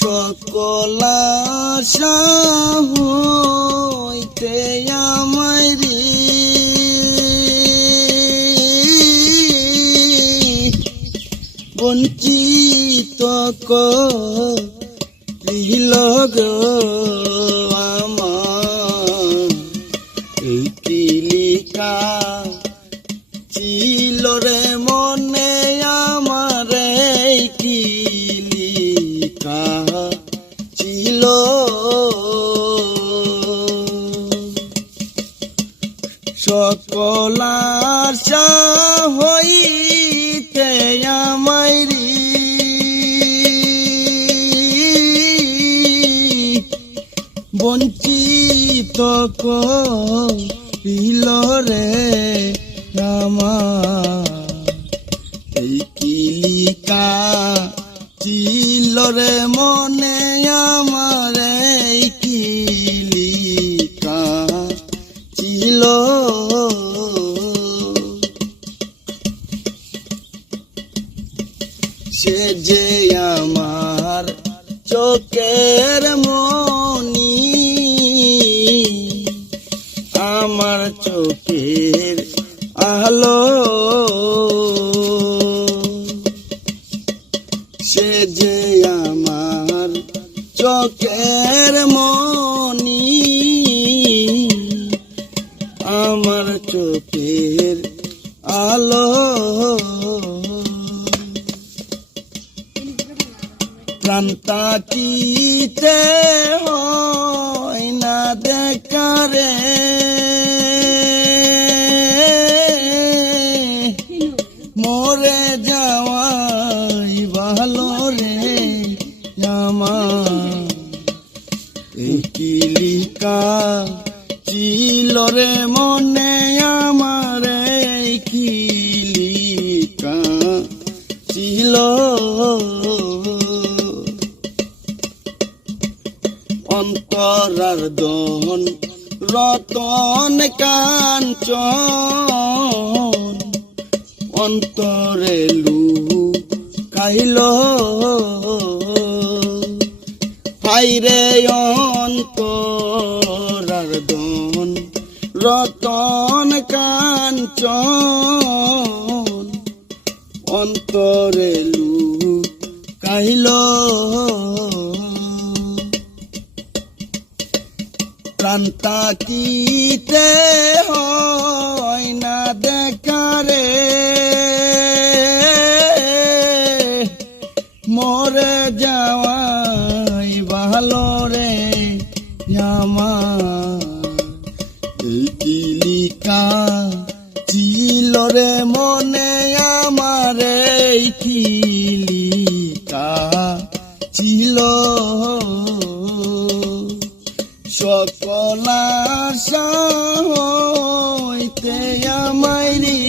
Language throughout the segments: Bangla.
সকল আশা হইতে আমারি বঞ্চিত করিল গো আমার। এই কি লিখা ছিল রে মনে আমার, এই কি লিখা ছিল। সকল আশা হইতে আমারি বঞ্চিত করিল রে আমার। এই কি লিখা ছিল রে মনে আমার, এই কি লিখা ছিল। সে যে আমার চোখের মনি, আমার চোখের আলো। সে যে আমার চোখের মনি, আমার চোখের আলো। প্রাণ তাকিতে হয় না দেখা রে, মরে যাওয়াই ভালো রে আমার। এই কি লিখা ছিল রে মনে আমার, এই কি লিখা ছিল। অন্তরার দন রতন কাঞ্চন, অন্তরে লুকাইল। হাইরে অন্তরার দন রতন কাঞ্চন, অন্তরে লুকাইল। প্রাণ তাকিতে হয় না দেখা রে, মরে যাওয়াই ভালো রে আমার। এই কি লিখা ছিল রে মনে আমার, এই কি লিখা ছিল। সকল আশা হইতে আমারি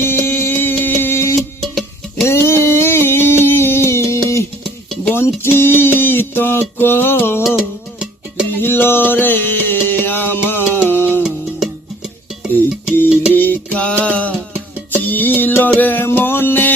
বঞ্চিত করিল রে আমার। এই কি লিখা ছিল রে মনে